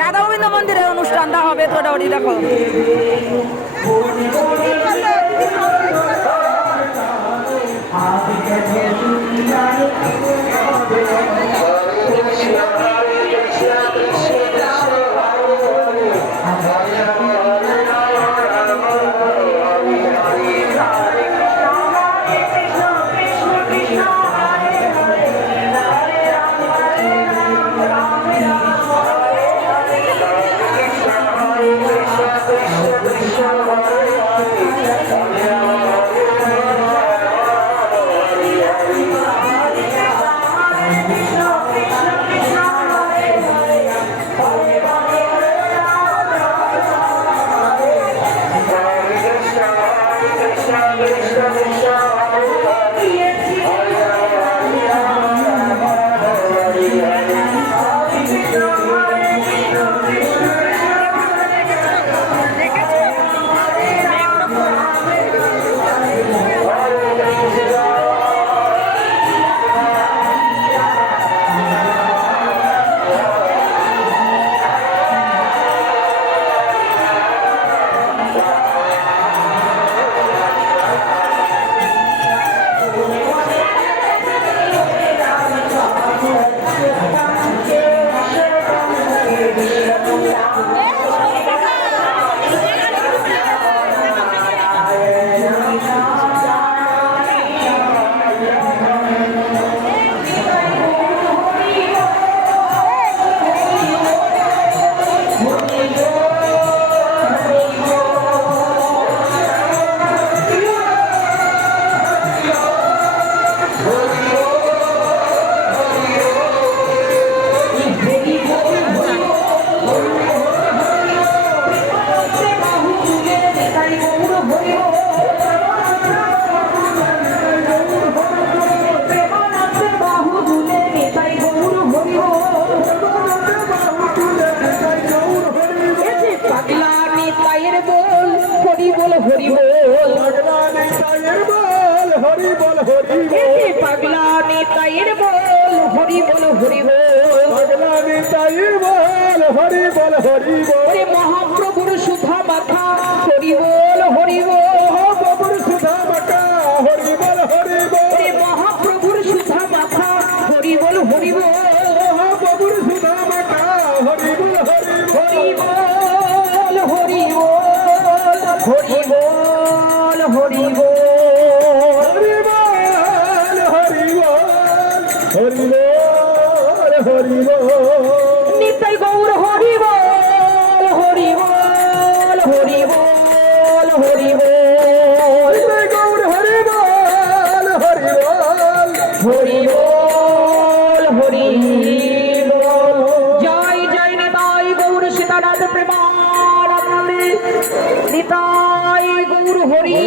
রাধা গোবিন্দ মন্দিরে অনুষ্ঠানটা হবে তো ওটা দেখো। পাগলা নেতায়ের বল হরি বল হরি বল, পাগলা নেতায়ের বল হরি বল হরি বল, মহাপ্রভুর সুধা মাথা হরি বল হরি বল, মহাপ্রভুর সুধা মাথা হরি বল হরি বল, মহাপ্রভুর সুধা মাথা হরি বল হরি বল, মহাপ্রভুর সুধা মাথা হরি বল হরি বল, হরি বল হরি বল হরি বল হরি বল হরি বল, নিতাই গৌর হরি বল হরি বল হরি বল হরি বল, নিতাই গৌর হরি বল হরি বল হরি বল হরি বল। জয় জয় নিতাই গৌর সীতানাথ প্রেমানন্দে, নিতাই গৌর হরি